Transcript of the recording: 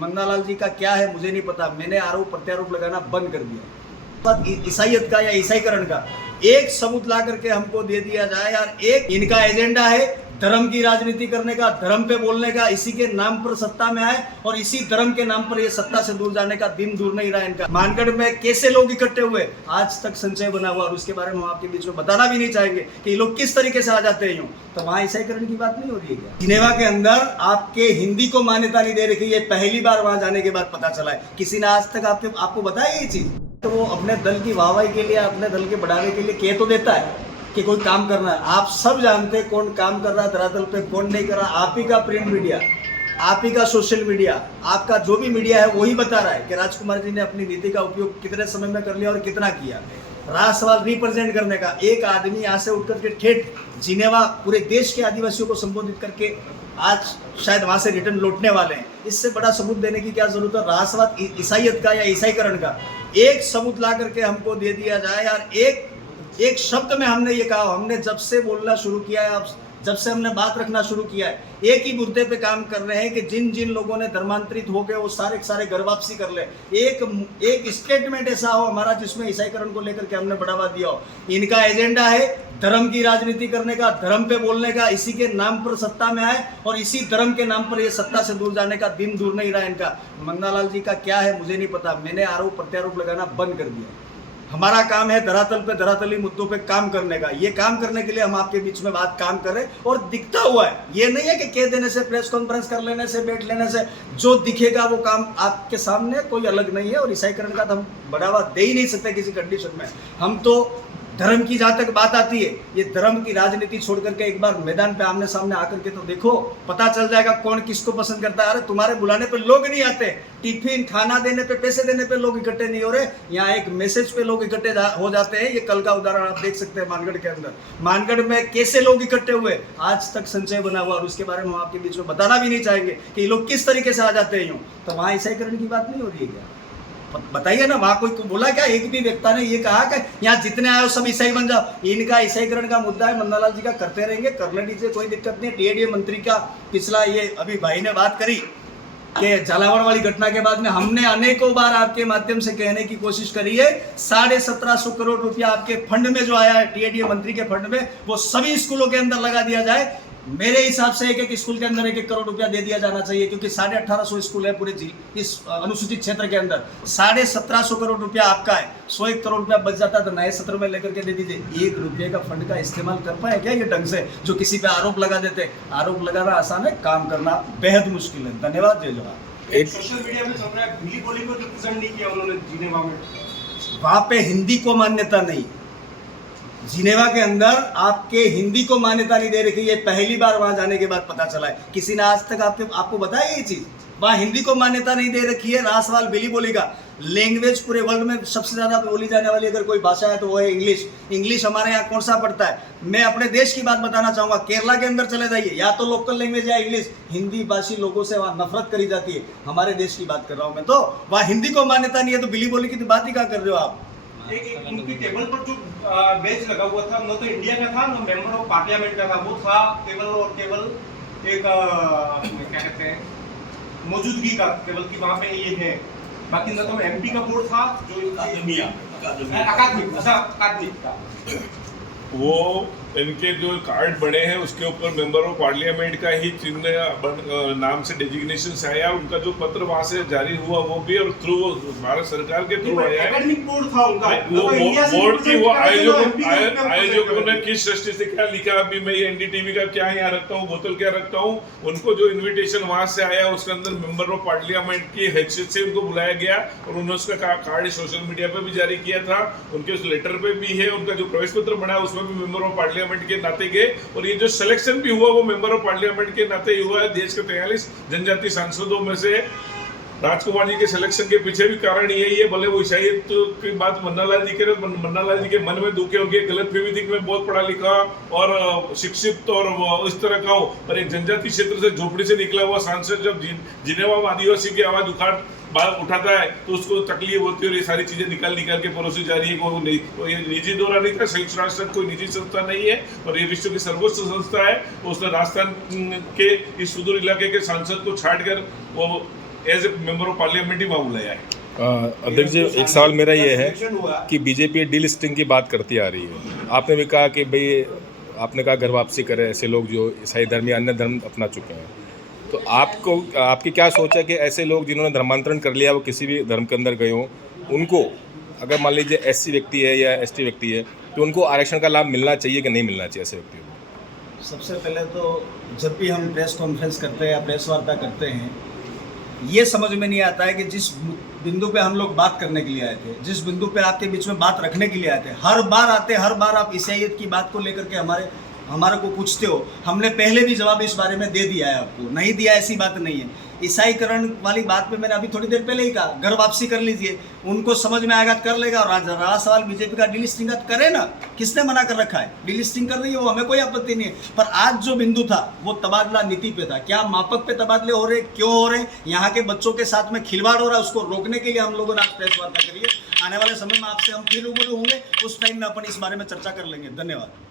मंगनालाल जी का क्या है मुझे नहीं पता, मैंने आरोप प्रत्यारोप लगाना बंद कर दिया। ईसाइयत का या ईसाईकरण का एक सबूत ला करके हमको दे दिया जाए यार। एक इनका एजेंडा है धर्म की राजनीति करने का, धर्म पे बोलने का, इसी के नाम पर सत्ता में आए और इसी धर्म के नाम पर ये सत्ता से दूर जाने का दिन दूर नहीं रहा इनका। मानगढ़ में कैसे लोग इकट्ठे हुए आज तक संचय बना हुआ और उसके बारे में हम आपके बीच में बताना भी नहीं चाहेंगे कि ये लोग किस तरीके से आ जाते हैं यूं। तो वहां ईसाईकरण की बात नहीं हो रही है क्या? जिनेवा के अंदर आपके हिंदी को मान्यता नहीं दे रखी, ये पहली बार वहां जाने के बाद पता चला है। किसी ने आज तक आपको बताया ये चीज? तो वो अपने दल की वाहवाही के लिए, अपने दल के बढ़ावे के लिए कह तो देता है कि कोई काम करना है। आप सब जानते हैं कौन काम कर रहा है धरातल पे, कौन नहीं कर रहा। आप ही का प्रिंट मीडिया, आप ही का सोशल मीडिया, आपका जो भी मीडिया है वही बता रहा है कि राजकुमार जी ने अपनी नीति का उपयोग कितने समय में कर लिया और कितना किया। रहा सवाल रिप्रेजेंट करने का, एक आदमी यहाँ से उठ करके ठेठ जिनेवा पूरे देश के आदिवासियों को संबोधित करके आज शायद वहां से रिटर्न लौटने वाले हैं। इससे बड़ा सबूत देने की क्या जरूरत है? रहा सवाल ईसाइयत का या ईसाईकरण का, एक सबूत ला करके हमको दे दिया जाए यार। एक शब्द में हमने ये कहा, हमने जब से बोलना शुरू किया है, जब से हमने बात रखना शुरू किया है, एक ही मुद्दे पे काम कर रहे हैं कि जिन जिन लोगों ने धर्मांतरित हो गए वो सारे सारे घर वापसी कर ले। एक स्टेटमेंट ऐसा हो हमारा जिसमें ईसाईकरण को लेकर के हमने बढ़ावा दिया हो। इनका एजेंडा है धर्म की राजनीति करने का, धर्म पे बोलने का, इसी के नाम पर सत्ता में आए और इसी धर्म के नाम पर ये सत्ता से दूर जाने का दिन दूर नहीं रहा इनका। मंगनालाल जी का क्या है मुझे नहीं पता, मैंने आरोप प्रत्यारोप लगाना बंद कर दिया। हमारा काम है धरातल पे धरातली मुद्दों पे काम करने का। ये काम करने के लिए हम आपके बीच में बात काम करें और दिखता हुआ है। ये नहीं है कि कह देने से, प्रेस कॉन्फ्रेंस कर लेने से, बैठ लेने से जो दिखेगा वो काम आपके सामने, कोई अलग नहीं है। और ईसाईकरण का तो हम बढ़ावा दे ही नहीं सकते किसी कंडीशन में। हम तो धर्म की जहाँ तक बात आती है, ये धर्म की राजनीति छोड़ करके एक बार मैदान पे आमने सामने आकर के तो देखो, पता चल जाएगा कौन किसको पसंद करता है। अरे तुम्हारे बुलाने पे लोग नहीं आते, टिफिन खाना देने पे, पैसे देने पे लोग इकट्ठे नहीं हो रहे, यहाँ एक मैसेज पे लोग इकट्ठे हो जाते हैं। ये कल का उदाहरण आप देख सकते हैं मानगढ़ के अंदर। मानगढ़ में कैसे लोग इकट्ठे हुए आज तक संचय बना हुआ और उसके बारे में हम आपके बीच में बताना भी नहीं चाहेंगे कि ये लोग किस तरीके से आ जाते हैं यूं। तो वहां ईसाईकरण की बात नहीं हो रही है क्या? बताइए ना, वहां कोई बोला क्या? एक भी व्यक्ति ने ये कहा कि यहाँ जितने आए हो सब ईसाई बन जाओ। इनका ईसाईकरण का मुद्दा है, मंगनालाल जी का करते रहेंगे, करने दीजिए, कोई दिक्कत नहीं। टीएडीए मंत्री का पिछला ये अभी भाई ने बात करी कि झालावाड़ वाली घटना के बाद में हमने अनेकों बार आपके माध्यम से कहने की कोशिश करी है, 1750 करोड़ रुपया आपके फंड में जो आया है टीएडीए मंत्री के फंड में, वो सभी स्कूलों के अंदर लगा दिया जाए। मेरे हिसाब से एक स्कूल के अंदर 1-1 करोड़ रुपया दे दिया जाना चाहिए, क्योंकि 1850 स्कूल है पूरे इस अनुसूचित क्षेत्र के अंदर। 1750 करोड़ रुपया आपका है, 101 करोड़ रुपया बच जाता तो नए सत्र में लेकर के दे दीजिए। 1 रुपये का फंड का इस्तेमाल कर पाए क्या ये ढंग से? जो किसी पे आरोप लगा देते, आरोप लगाना आसान है, काम करना बेहद मुश्किल है। धन्यवाद, जय जवाहर। एक सोशल मीडिया में चल रहा है बिली बोली को रिप्रेजेंट नहीं किया उन्होंने जिनेवा में। वहां पे हिंदी को मान्यता नहीं, जिनेवा के अंदर आपके हिंदी को मान्यता नहीं दे रखी, ये पहली बार वहां जाने के बाद पता चला है। किसी ने आज तक आपको बताया ये चीज? वहां हिंदी को मान्यता नहीं दे रखी है। रहा सवाल बिली बोली का, लैंग्वेज पूरे वर्ल्ड में सबसे ज्यादा बोली जाने वाली अगर कोई भाषा है तो वो है इंग्लिश। इंग्लिश हमारे यहाँ कौन सा पड़ता है? मैं अपने देश की बात बताना चाहूंगा, केरला के अंदर चले जाइए, या तो लोकल लैंग्वेज या इंग्लिश। हिंदी भाषी लोगों से वहाँ नफरत करी जाती है। हमारे देश की बात कर रहा हूँ मैं, तो वहाँ हिंदी को मान्यता नहीं है, तो बिली बोली की बात ही क्या कर रहे हो आप? एक उनकी टेबल पर जो बेंच लगा हुआ था, न तो इंडिया का था, न मेंबर ऑफ पार्लियामेंट का था, वो था केवल और केवल एक क्या कहते हैं मौजूदगी का, केवल की वहाँ पे ये है। बाकी न तो एमपी का बोर्ड था जो अकादमिक का, वो इनके जो कार्ड बने हैं उसके ऊपर मेंबर ऑफ पार्लियामेंट का ही चिन्ह नाम से डेजिग्नेशन से आया। उनका जो पत्र वहां से जारी हुआ वो भी, और थ्रू भारत सरकार के थ्रू आया है। एकेडमिक बोर्ड था उनका, वो बोर्ड की वो आयोजकों ने किस दृष्टि से क्या लिखा, अभी मैं ये एनडीटीवी का क्या यहाँ रखता हूँ, बोतल क्या रखता हूँ, उनको जो इन्विटेशन वहां से आया उसके अंदर मेंबर ऑफ पार्लियामेंट की हैसियत से उनको बुलाया गया और उन्होंने उसका कार्ड सोशल मीडिया पे भी जारी किया था। उनके उस लेटर पे भी है, उनका जो प्रवेश पत्र बना उसमें भी मेंबर ऑफ पार्लियामेंट के नाते गए। और ये जो सिलेक्शन भी हुआ वो मेंबर ऑफ पार्लियामेंट के नाते ही हुआ है। देश के 43 जनजाति सांसदों में से राजकुमार जी के सिलेक्शन के पीछे भी कारण यही है। भले वो ईसाईयत की बात मन्नालाल जी के मन्नालाल जी के मन में दुखे होगी, गलत फहमी थी कि मैं बहुत पढ़ा लिखा और शिक्षित और इस तरह का हूँ, पर एक जनजाति क्षेत्र से झोपड़ी से निकला हुआ सांसद जब जिनेवा में आदिवासी की आवाज उठाता है तो उसको तकलीफ होती है और ये सारी चीजें निकाल के परोसी जा रही है। वो ये निजी दौरा नहीं था, संयुक्त राष्ट्र कोई निजी संस्था नहीं है और ये विश्व की सर्वोच्च संस्था है। उसने राजस्थान के इस सुदूर इलाके के सांसद को छाट कर वो as a member of parliament ही वहाँ बुलाया है। अध्यक्ष जी, एक सवाल मेरा ये है कि बीजेपी डीलिस्टिंग की बात करती आ रही है। आपने भी कहा कि भाई, आपने कहा घर वापसी करें ऐसे लोग जो ईसाई धर्म या अन्य धर्म अपना चुके हैं, तो आपको आपकी क्या सोच है कि ऐसे लोग जिन्होंने धर्मांतरण कर लिया, वो किसी भी धर्म के अंदर गए हों, उनको अगर मान लीजिए एससी व्यक्ति है या एसटी व्यक्ति है, तो उनको आरक्षण का लाभ मिलना चाहिए कि नहीं मिलना चाहिए ऐसे व्यक्तियों को? सबसे पहले तो जब भी हम प्रेस कॉन्फ्रेंस करते हैं या प्रेस वार्ता करते हैं, ये समझ में नहीं आता है कि जिस बिंदु पे हम लोग बात करने के लिए आए थे, जिस बिंदु पे आपके बीच में बात रखने के लिए आए थे, हर बार आप ईसाइयत की बात को लेकर के हमारे को पूछते हो। हमने पहले भी जवाब इस बारे में दे दिया है आपको, नहीं दिया ऐसी बात नहीं है। ईसाईकरण वाली बात पे मैंने अभी थोड़ी देर पहले ही कहा, घर वापसी कर लीजिए, उनको समझ में आएगा कर लेगा। और आज रहा सवाल बीजेपी का डीलिस्टिंग करे ना, किसने मना कर रखा है? डीलिस्टिंग कर रही है वो, हमें कोई आपत्ति नहीं है। पर आज जो बिंदु था वो तबादला नीति पे था। क्या मापक पे तबादले हो रहे, क्यों हो रहे, यहाँ के बच्चों के साथ में खिलवाड़ हो रहा है, उसको रोकने के लिए हम लोगों ने आज प्रेस वार्ता करी है। आने वाले समय में आपसे हम फिर रूबरू होंगे, उस टाइम में अपन इस बारे में चर्चा कर लेंगे। धन्यवाद।